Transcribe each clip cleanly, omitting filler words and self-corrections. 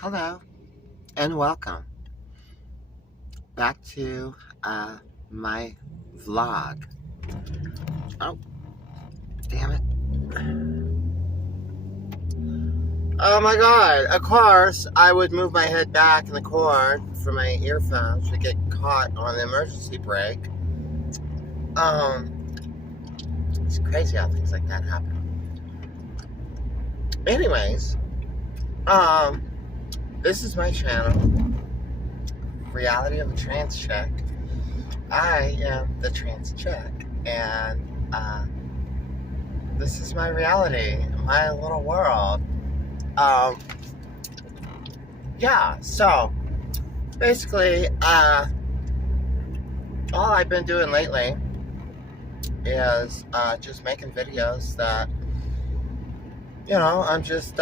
Hello and welcome back to my vlog. Oh, damn it. Oh my god, of course I would move my head back in the cord for my earphones to get caught on the emergency brake. It's crazy how things like that happen. Anyways, this is my channel, Reality of a Trans Chick. I am the trans chick, and this is my reality, my little world. Yeah, so basically, all I've been doing lately is just making videos that, I'm just,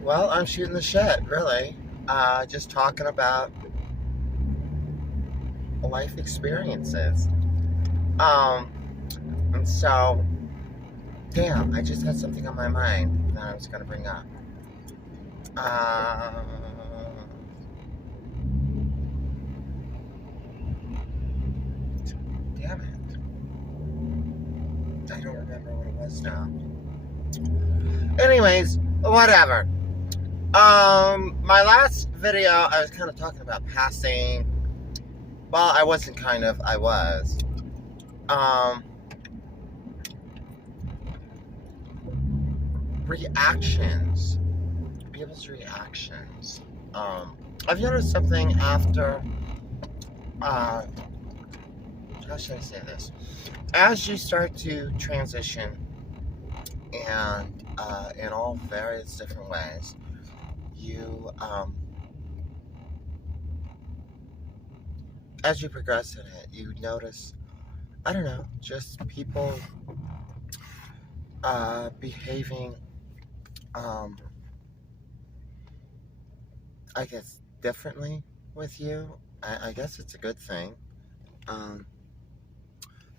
well, I'm shooting the shit, really. Just talking about life experiences. And so, damn, I just had something on my mind that I was going to bring up. Damn it. I don't remember what it was now. Anyways, whatever. My last video, I was kind of talking about passing. Well, I wasn't kind of, I was. Reactions. People's reactions. I've noticed something after, how should I say this? As you start to transition, and in all various different ways, you, as you progress in it, you notice, I don't know, just people behaving, I guess, differently with you. I guess it's a good thing.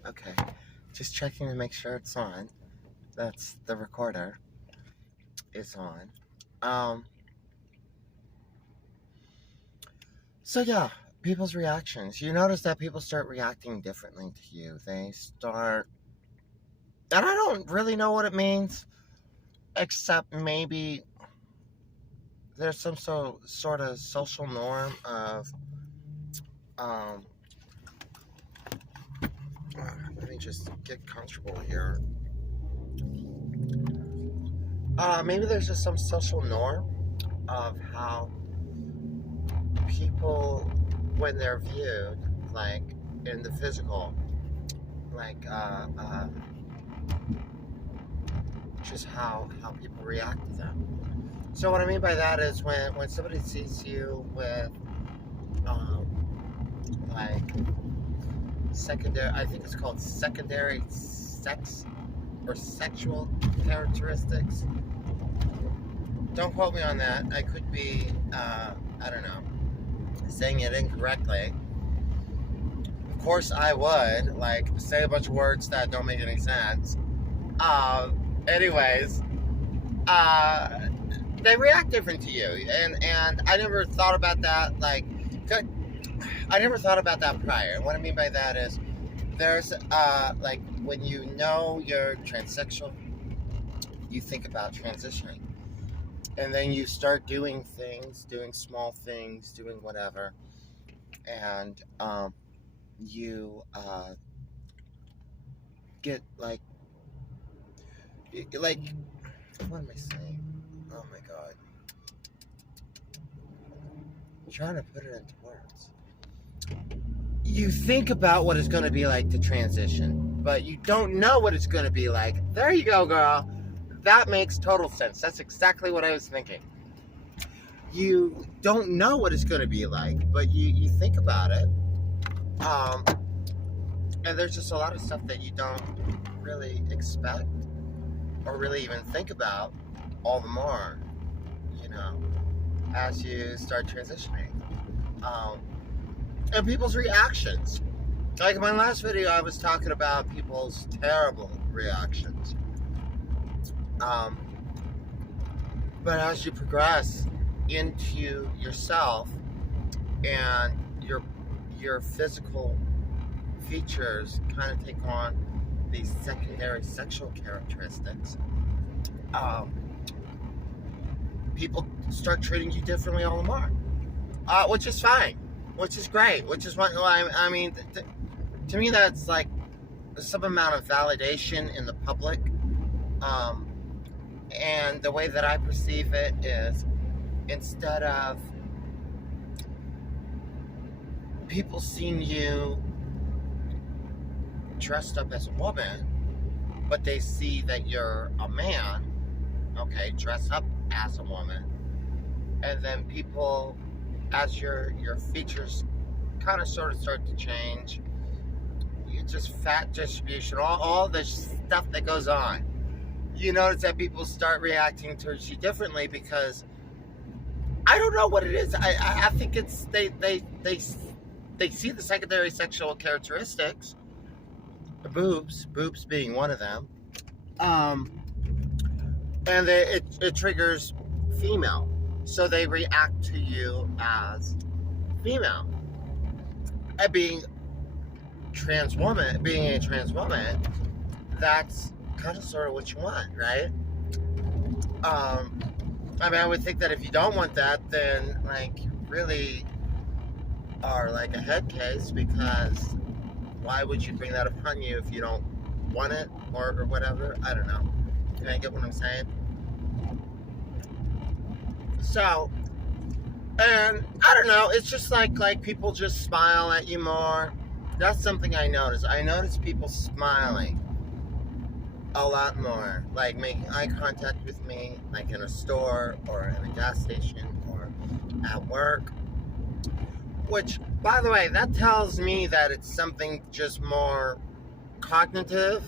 Okay, just checking to make sure it's on. That's the recorder is on. So yeah, people's reactions. You notice that people start reacting differently to you. They start, and I don't really know what it means, except maybe there's some sort of social norm of, let me just get comfortable here. Maybe there's just some social norm of how people, when they're viewed, like, in the physical, like, just how people react to them. So what I mean by that is when somebody sees you with, like, secondary, I think it's called secondary sex or sexual characteristics. Don't quote me on that. I could be, I don't know, saying it incorrectly. Of course I would, like, say a bunch of words that don't make any sense. Anyways, they react different to you, and I never thought about that, like, I never thought about that prior. What I mean by that is, there's, like, when you know you're transsexual, you think about transitioning. And then you start doing things, doing small things, doing whatever. And, you, get, like, what am I saying? Oh my god. I'm trying to put it into words. You think about what it's going to be like to transition, but you don't know what it's going to be like. There you go, girl. That makes total sense. That's exactly what I was thinking. You don't know what it's going to be like, but you think about it. And there's just a lot of stuff that you don't really expect or really even think about, all the more, as you start transitioning. And people's reactions. Like in my last video, I was talking about people's terrible reactions. But as you progress, into yourself, and your physical features kind of take on these secondary sexual characteristics, um, people start treating you differently all the more, which is fine, which is great, which is what I mean. To me, that's like some amount of validation in the public, um, and the way that I perceive it is, instead of people seeing you dressed up as a woman, but they see that you're a man, okay, dressed up as a woman, and then people, as your features kind of sort of start to change, you just fat distribution, all the stuff that goes on, you notice that people start reacting towards you differently, because I don't know what it is. I think it's they see the secondary sexual characteristics, boobs being one of them, and it triggers female, so they react to you as female. And being a trans woman, that's kind of sort of what you want, right? I mean, I would think that if you don't want that, then like you really are like a head case, because why would you bring that upon you if you don't want it, or whatever? I don't know. Can I get what I'm saying? So, and I don't know, it's just like people just smile at you more. That's something I notice. I notice people smiling a lot more, like making eye contact with me, like in a store or in a gas station or at work. Which, by the way, that tells me that it's something just more cognitive,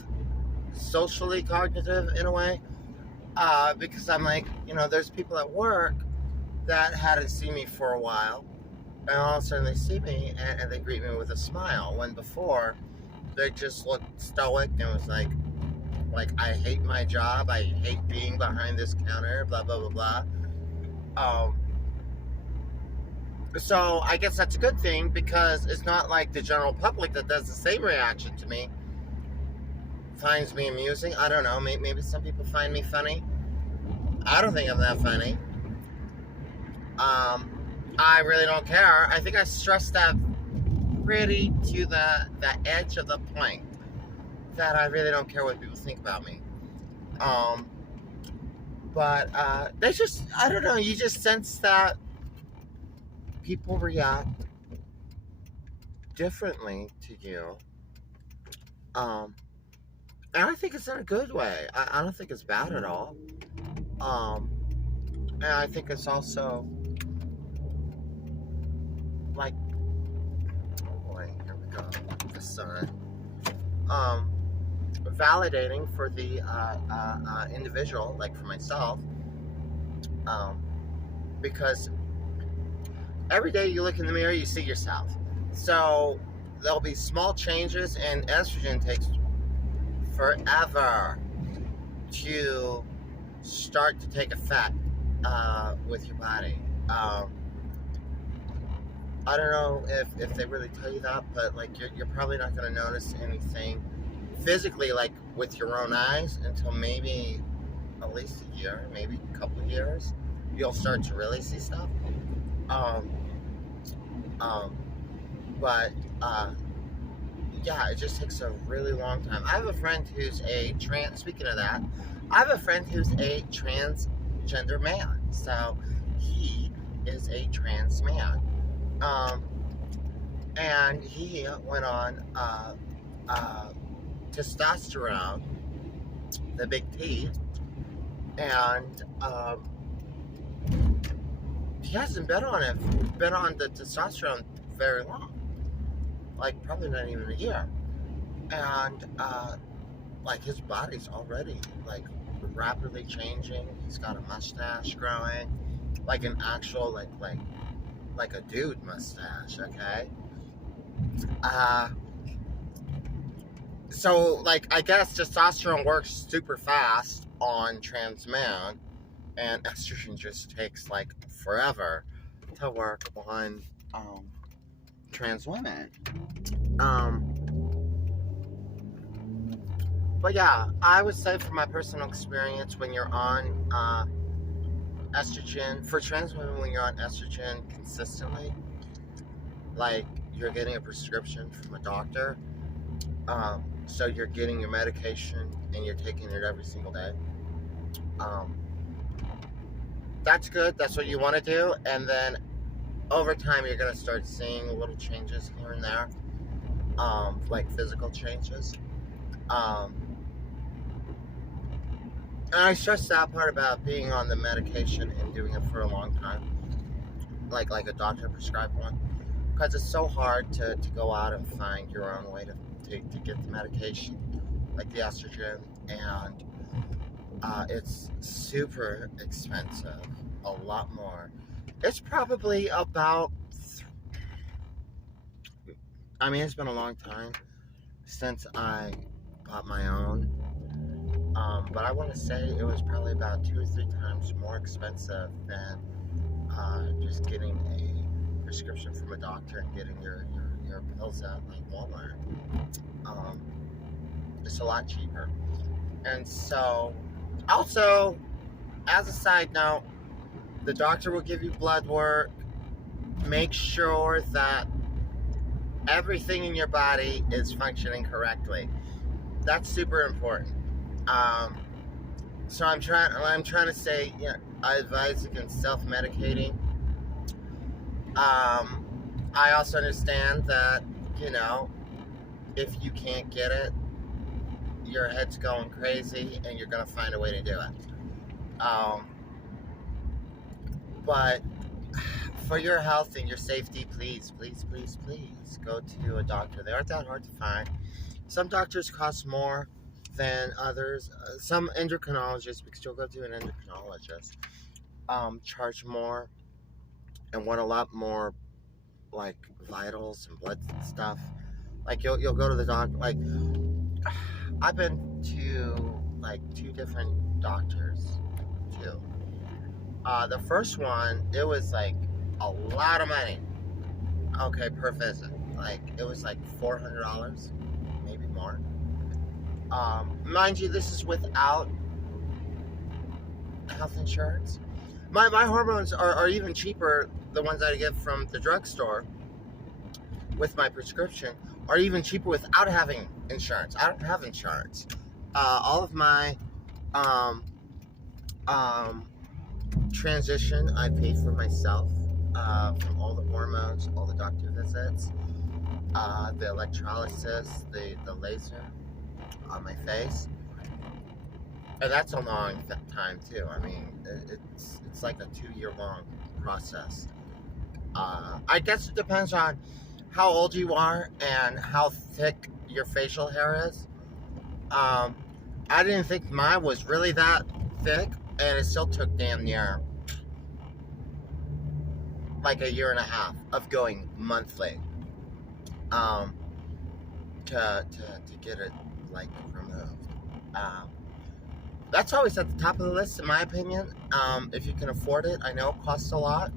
socially cognitive in a way. Because I'm like, there's people at work that hadn't seen me for a while, and all of a sudden they see me and they greet me with a smile, when before they just looked stoic and was like I hate my job, I hate being behind this counter, blah blah blah blah. So I guess that's a good thing, because it's not like the general public that does the same reaction to me finds me amusing. I don't know, maybe some people find me funny. I don't think I'm that funny. I really don't care. I think I stressed that pretty to the edge of the point, that I really don't care what people think about me. But they just, I don't know, you just sense that people react differently to you. And I think it's in a good way. I don't think it's bad at all. And I think it's also like, oh boy, here we go, the sun. Validating for the individual, like for myself, because every day you look in the mirror, you see yourself. So there'll be small changes, and estrogen takes forever to start to take effect with your body. I don't know if they really tell you that, but like you're probably not going to notice anything physically, like with your own eyes, until maybe at least a year, maybe a couple of years. You'll start to really see stuff. But yeah, it just takes a really long time. I have a friend who's speaking of that, I have a friend who's a transgender man. So he is a trans man. And he went on testosterone, the big T, and he hasn't been on the testosterone very long, like probably not even a year, and like his body's already like rapidly changing. He's got a mustache growing, like an actual like a dude mustache, okay? So like I guess testosterone works super fast on trans men, and estrogen just takes like forever to work on trans women. Um, but yeah, I would say from my personal experience, when you're on estrogen, for trans women, when you're on estrogen consistently, like you're getting a prescription from a doctor, so you're getting your medication and you're taking it every single day. Um, that's good. That's what you want to do, and then over time you're gonna start seeing little changes here and there, like physical changes. Um, and I stress that part about being on the medication and doing it for a long time, like a doctor prescribed one, because it's so hard to go out and find your own way to get the medication, like the estrogen, and it's super expensive, a lot more. It's probably about, I mean, it's been a long time since I bought my own, but I want to say it was probably about 2 or 3 times more expensive than just getting a prescription from a doctor and getting your pills at like Walmart. It's a lot cheaper. And so, also, as a side note, the doctor will give you blood work. Make sure that everything in your body is functioning correctly. That's super important. So I'm trying to say, you know, I advise against self-medicating. I also understand that, you know, if you can't get it, your head's going crazy and you're gonna find a way to do it. But for your health and your safety, please go to a doctor. They aren't that hard to find. Some doctors cost more than others. Some endocrinologists, because you'll go to an endocrinologist, charge more and want a lot more like vitals and blood stuff. Like you'll go to the doctor. Like I've been to like 2 different doctors too. The first one, it was like a lot of money. Okay, per visit. Like it was like $400, maybe more. Mind you, this is without health insurance. My hormones are even cheaper. The ones that I get from the drugstore with my prescription are even cheaper without having insurance. I don't have insurance. All of my transition I paid for myself, from all the hormones, all the doctor visits, the electrolysis, the laser on my face, and that's a long time too. I mean, it's like a 2-year long process. I guess it depends on how old you are and how thick your facial hair is. I didn't think mine was really that thick, and it still took damn near like a year and a half of going monthly to get it like removed. That's always at the top of the list in my opinion. If you can afford it. I know it costs a lot.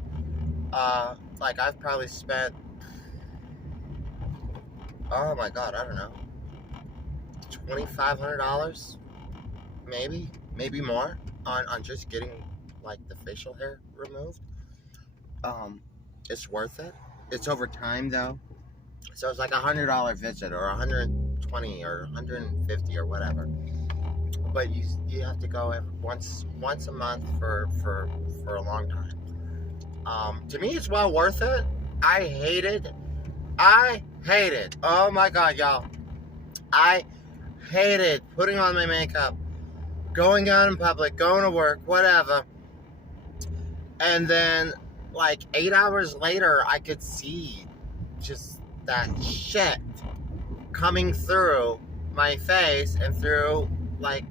Like I've probably spent, oh my god, I don't know, $2,500 maybe more on just getting like the facial hair removed. It's worth it. It's over time though, so it's like $100 visit or $120 or $150 or whatever. But you have to go once a month for a long time. To me, it's well worth it. I hated. Oh my god, y'all! I hated putting on my makeup, going out in public, going to work, whatever. And then, like 8 hours later, I could see just that shit coming through my face and through like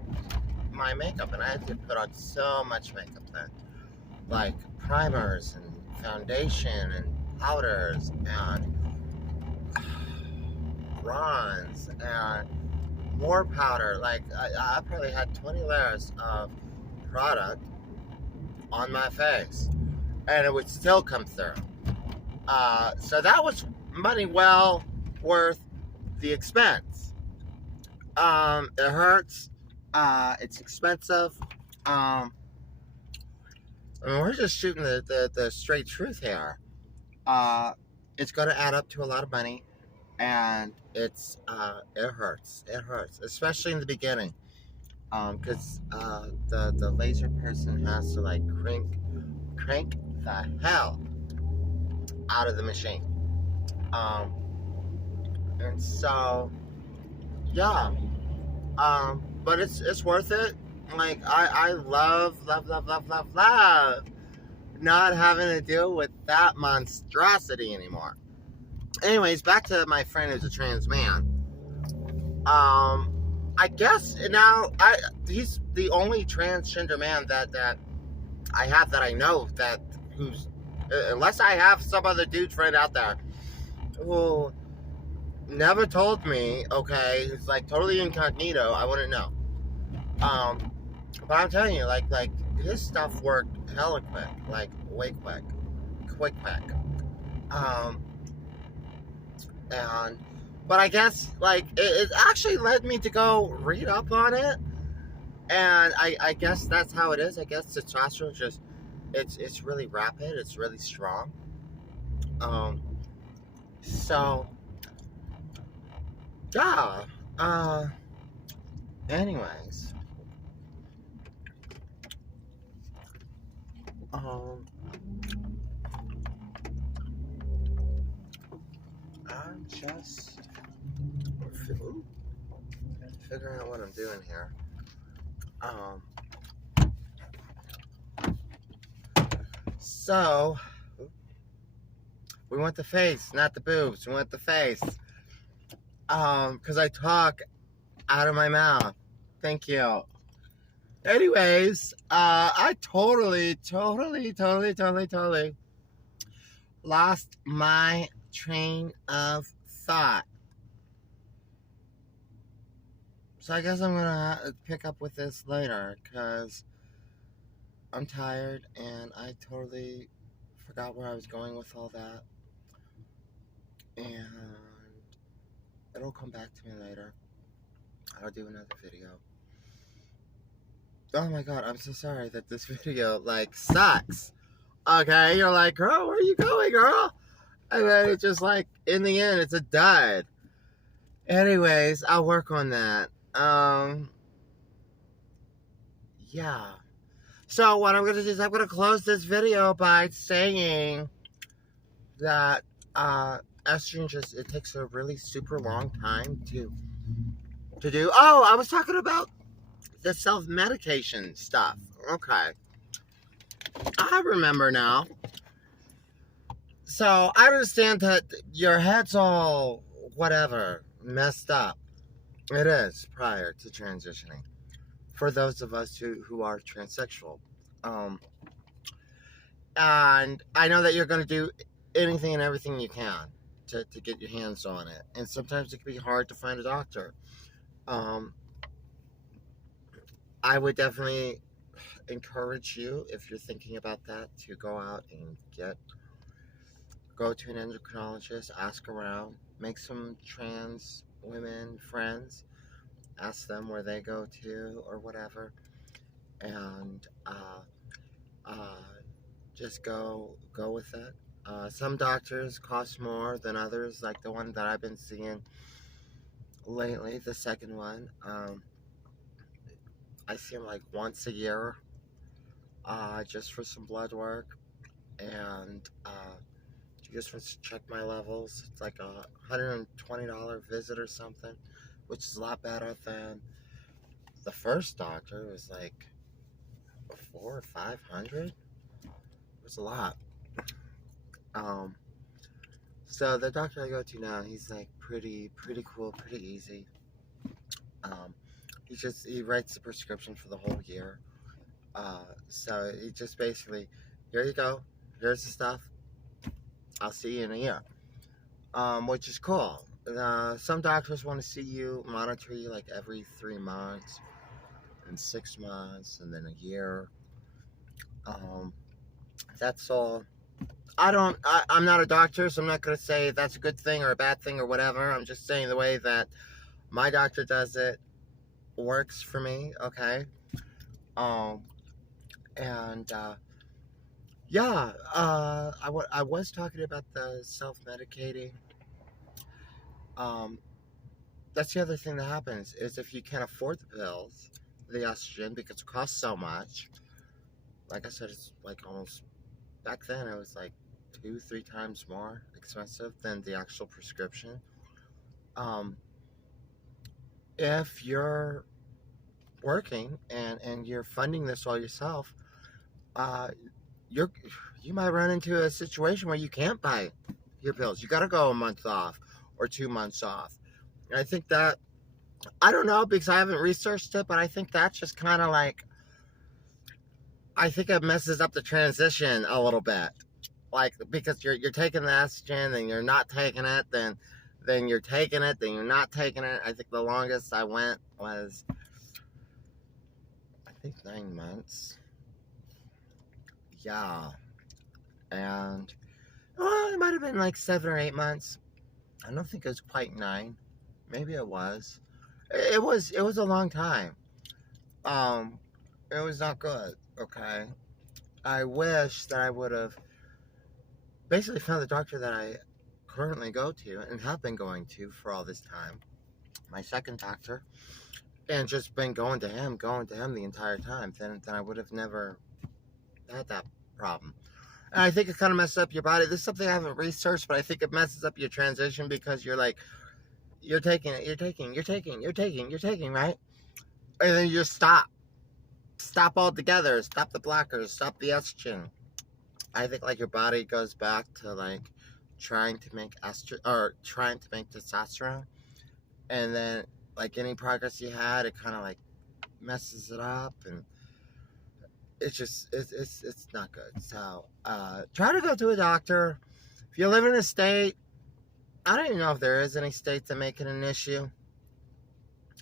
my makeup, and I had to put on so much makeup then, like primers and foundation and powders and bronze and more powder. Like I probably had 20 layers of product on my face, and it would still come through. So that was money well worth the expense. It hurts. It's expensive. I mean, we're just shooting the straight truth here. It's going to add up to a lot of money, and it hurts. It hurts, especially in the beginning, because the laser person has to like crank the hell out of the machine. Um, and so yeah. But it's worth it. Like I love not having to deal with that monstrosity anymore. Anyways, back to my friend who's a trans man. I guess now he's the only transgender man that I have that I know that who's unless I have some other dude friend out there who never told me, okay, who's like totally incognito, I wouldn't know. But I'm telling you, like his stuff worked hella quick, like way quick. And but I guess like it actually led me to go read up on it, and I guess that's how it is. I guess testosterone just it's really rapid, it's really strong. So yeah. Anyways. I'm just figuring out what I'm doing here. So we want the face, not the boobs. We want the face. Because I talk out of my mouth. Thank you. Anyways, I totally lost my train of thought. So I guess I'm gonna pick up with this later because I'm tired and I totally forgot where I was going with all that. And it'll come back to me later. I'll do another video. Oh my god, I'm so sorry that this video, like, sucks. Okay, you're like, girl, where are you going, girl? And then it's just like, in the end, it's a dud. Anyways, I'll work on that. Yeah. So what I'm gonna do is I'm gonna close this video by saying that estrogen just it takes a really super long time to do. Oh, I was talking about the self-medication stuff. Okay. I remember now. So I understand that your head's all whatever, messed up. It is prior to transitioning. For those of us who are transsexual. And I know that you're going to do anything and everything you can to get your hands on it. And sometimes it can be hard to find a doctor. I would definitely encourage you, if you're thinking about that, to go out and go to an endocrinologist, ask around, make some trans women friends, ask them where they go to or whatever, and just go with it. Some doctors cost more than others, like the one that I've been seeing lately, the second one. I see him like once a year, just for some blood work, and he just wants to check my levels. It's like a $120 visit or something, which is a lot better than the first doctor. It was like $400 or $500. It was a lot. So the doctor I go to now, he's like pretty cool, pretty easy. He writes the prescription for the whole year. So he just basically, here you go, here's the stuff, I'll see you in a year. Which is cool. Some doctors want to see you, monitor you like every 3 months, and 6 months, and then a year. Um, that's all. I'm not a doctor, so I'm not going to say that's a good thing or a bad thing or whatever. I'm just saying the way that my doctor does it works for me, okay? Um, and yeah, I was talking about the self-medicating. Um, that's the other thing that happens is if you can't afford the pills, the estrogen, because it costs so much. Like I said, it's like almost back then it was like 2, 3 times more expensive than the actual prescription. Um, if you're working and you're funding this all yourself, uh, you're you might run into a situation where you can't buy your pills. You got to go a month off or 2 months off. And I think that I don't know because I haven't researched it, but I think that's just kind of like I think it messes up the transition a little bit. Like because you're taking the estrogen, then you're not taking it, then you're taking it, then you're not taking it. I think the longest I went was I think 9 months. Yeah, and well, it might have been like 7 or 8 months. I don't think it was quite 9. Maybe it was. It was a long time. Um, it was not good. Okay, I wish that I would have basically found the doctor that I currently go to and have been going to for all this time. My second doctor, and just been going to him the entire time. Then I would have never had that problem. And I think it kind of messes up your body. This is something I haven't researched, but I think it messes up your transition because you're like, you're taking it, you're taking, right? And then you just stop. Stop altogether. Stop the blockers. Stop the estrogen. I think like your body goes back to like trying to make estrogen or trying to make testosterone. And then like any progress you had, it kind of like messes it up and it's not good. So try to go to a doctor. If you live in a state, I don't even know if there is any states that make it an issue.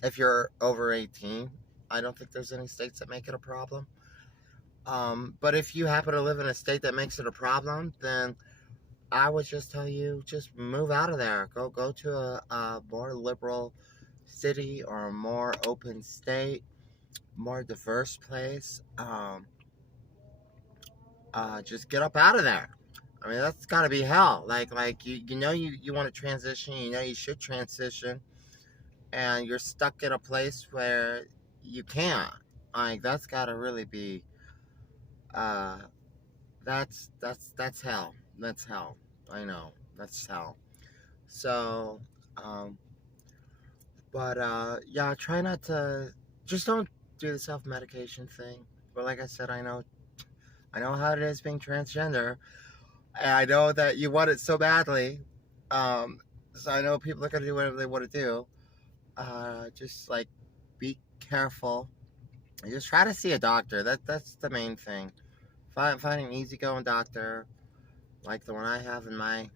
If you're over 18, I don't think there's any states that make it a problem. But if you happen to live in a state that makes it a problem, then I would just tell you just move out of there. Go to a more liberal city or a more open state, more diverse place. Just get up out of there. I mean, that's got to be hell. Like you know you want to transition. You know you should transition, and you're stuck in a place where you can't. Like that's got to really be. Uh, that's hell. That's hell. I know that's hell. So, but yeah, try not to. Just don't do the self medication thing. But like I said, I know how it is being transgender. And I know that you want it so badly. Um, so I know people are gonna do whatever they want to do. Just like be careful. And just try to see a doctor. That's the main thing. Find an easygoing doctor like the one I have in my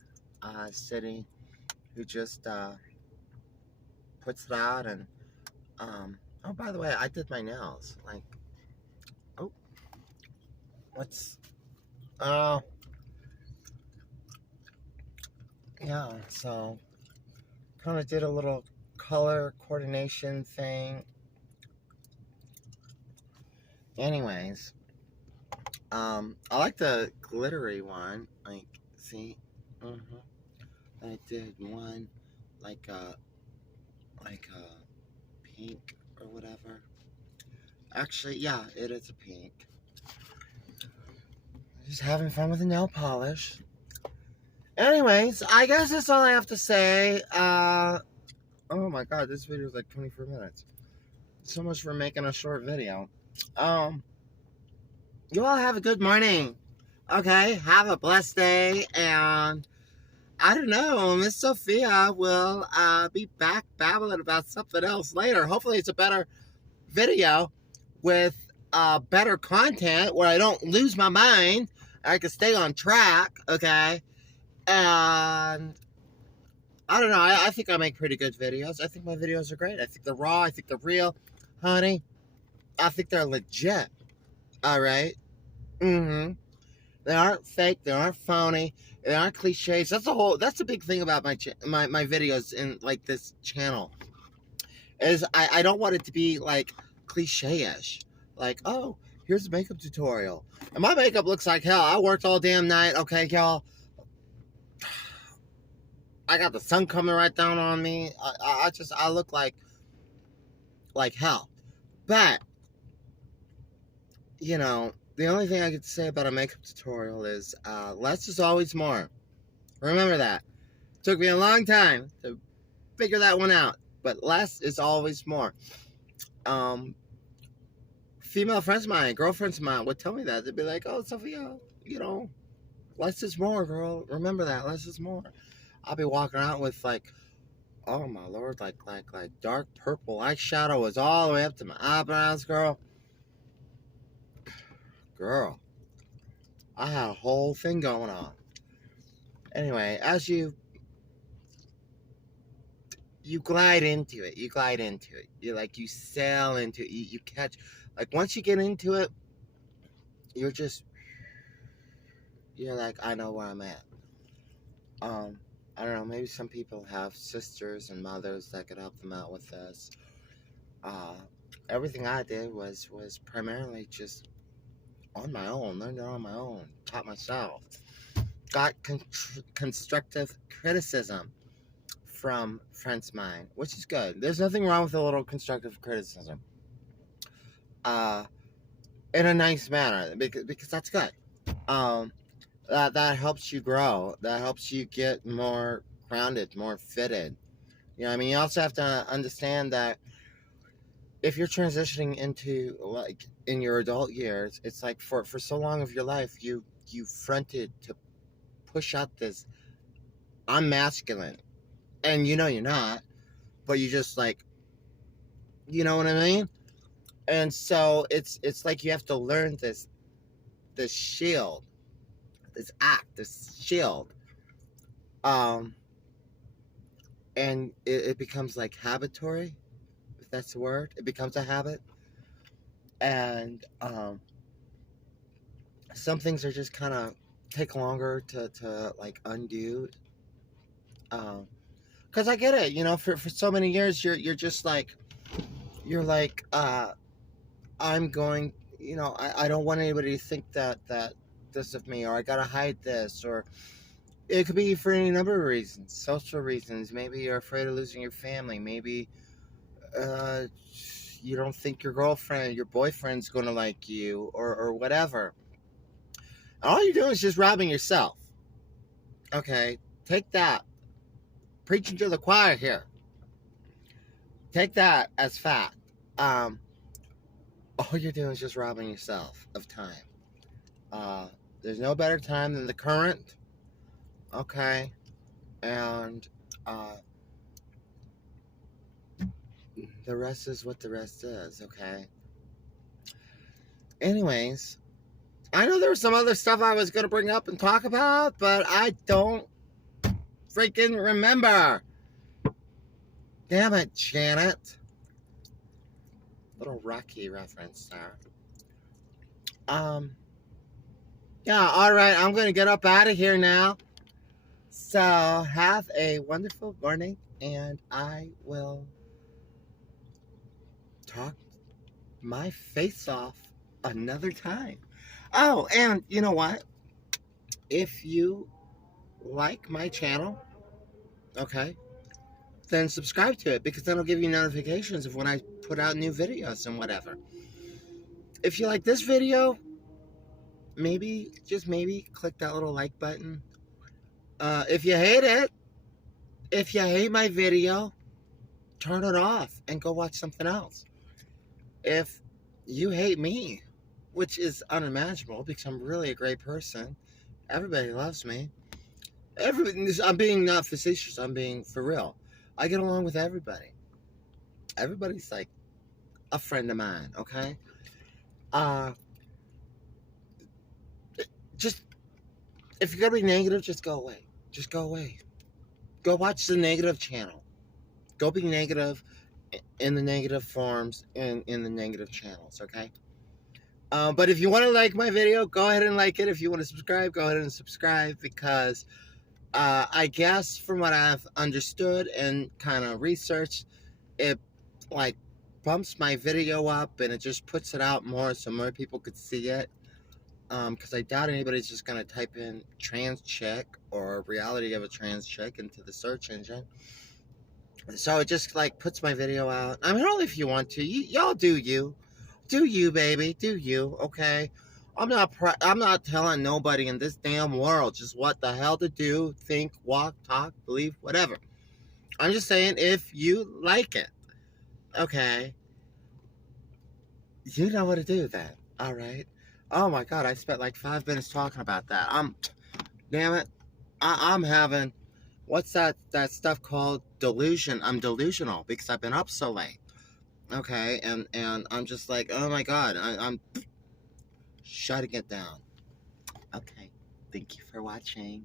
city, who just puts it out and oh, by the way, I did my nails. Like, oh, what's oh yeah. So kind of did a little color coordination thing. Anyways, I like the glittery one. Like, see, I did one like a pink or whatever. Actually, yeah, it is a pink. Just having fun with the nail polish. Anyways, I guess that's all I have to say. Oh my god, this video is like 24 minutes. So much for making a short video. You all have a good morning. Okay, have a blessed day, and I don't know, Miss Sophia will be back babbling about something else later. Hopefully it's a better video with better content where I don't lose my mind. I can stay on track, okay? And I don't know, I think I make pretty good videos. I think my videos are great. I think they're raw. I think they're real. Honey, I think they're legit. All right? Mm-hmm. They aren't fake. They aren't phony. They aren't cliches. That's the big thing about my videos in like this channel is I don't want it to be like cliche-ish. Like, oh, here's a makeup tutorial. And my makeup looks like hell. I worked all damn night. Okay, y'all. I got the sun coming right down on me. I look like hell. But, you know, the only thing I could say about a makeup tutorial is less is always more. Remember that. Took me a long time to figure that one out, but less is always more. Um, Female friends of mine, girlfriends of mine would tell me that. They'd be like, "Oh, Sophia, you know, less is more, girl. Remember that, less is more." I'll be walking out with like, oh my lord, like dark purple eyeshadow was all the way up to my eyebrows, girl. Girl, I had a whole thing going on. Anyway, as you glide into it. You glide into it. You sail into it. You catch. Like once you get into it, you're just you're like, I know where I'm at. Um, I don't know. Maybe some people have sisters and mothers that could help them out with this. Uh, Everything I did was primarily just on my own. Learned it on my own. Taught myself. Got constructive criticism from friends of mine, which is good. There's nothing wrong with a little constructive criticism. Uh, in a nice manner, because that's good. Um, that helps you grow. That helps you get more grounded, more fitted. You know, what I mean, you also have to understand that if you're transitioning into like in your adult years, it's like for so long of your life, you fronted to push out this I'm masculine, and you know you're not, but you just like you know what I mean. And so it's like you have to learn this shield, this act, this shield, um, and it becomes like habitory, if that's the word. It becomes a habit, and some things are just kind of take longer to like undo. Because I get it, you know, for so many years you're just like you're like I'm going, you know, I don't want anybody to think that this of me, or I gotta hide this, or it could be for any number of reasons, social reasons. Maybe you're afraid of losing your family. Maybe uh, you don't think your boyfriend's gonna like you, or whatever. All you're doing is just robbing yourself. Okay, take that. Preaching to the choir here. Take that as fact. Um, all you're doing is just robbing yourself of time. Uh, there's no better time than the current. Okay, and uh, the rest is what the rest is. Okay. Anyways, I know there was some other stuff I was gonna bring up and talk about, but I don't freaking remember. Damn it, Janet. Little Rocky reference there. Um, yeah, alright, I'm gonna get up out of here now. So, have a wonderful morning, and I will talk my face off another time. Oh, and you know what? If you like my channel, okay, then subscribe to it, because then it'll give you notifications of when I put out new videos and whatever. If you like this video, maybe, just maybe, click that little like button. If you hate it, if you hate my video, turn it off and go watch something else. If you hate me, which is unimaginable because I'm really a great person, everybody loves me. I'm being not facetious, I'm being for real. I get along with everybody. Everybody's like a friend of mine, okay? Just, if you're gonna be negative, just go away. Just go away. Go watch the negative channel. Go be negative in the negative forms and in the negative channels, okay? But if you want to like my video, go ahead and like it. If you want to subscribe, go ahead and subscribe, because I guess from what I've understood and kind of researched, it like bumps my video up and it just puts it out more so more people could see it. Because I doubt anybody's just gonna type in trans chick or reality of a trans chick into the search engine. So it just like puts my video out. I mean, only if you want to. Y'all do you. Do you, baby? Do you? Okay. I'm not telling nobody in this damn world just what the hell to do, think, walk, talk, believe, whatever. I'm just saying if you like it, okay, you know what to do then. All right. Oh my God, I spent like 5 minutes talking about that. Damn it. I'm having, what's that stuff called? Delusion. I'm delusional because I've been up so late. Okay, and I'm just like, oh my God, I'm shutting it down. Okay, thank you for watching.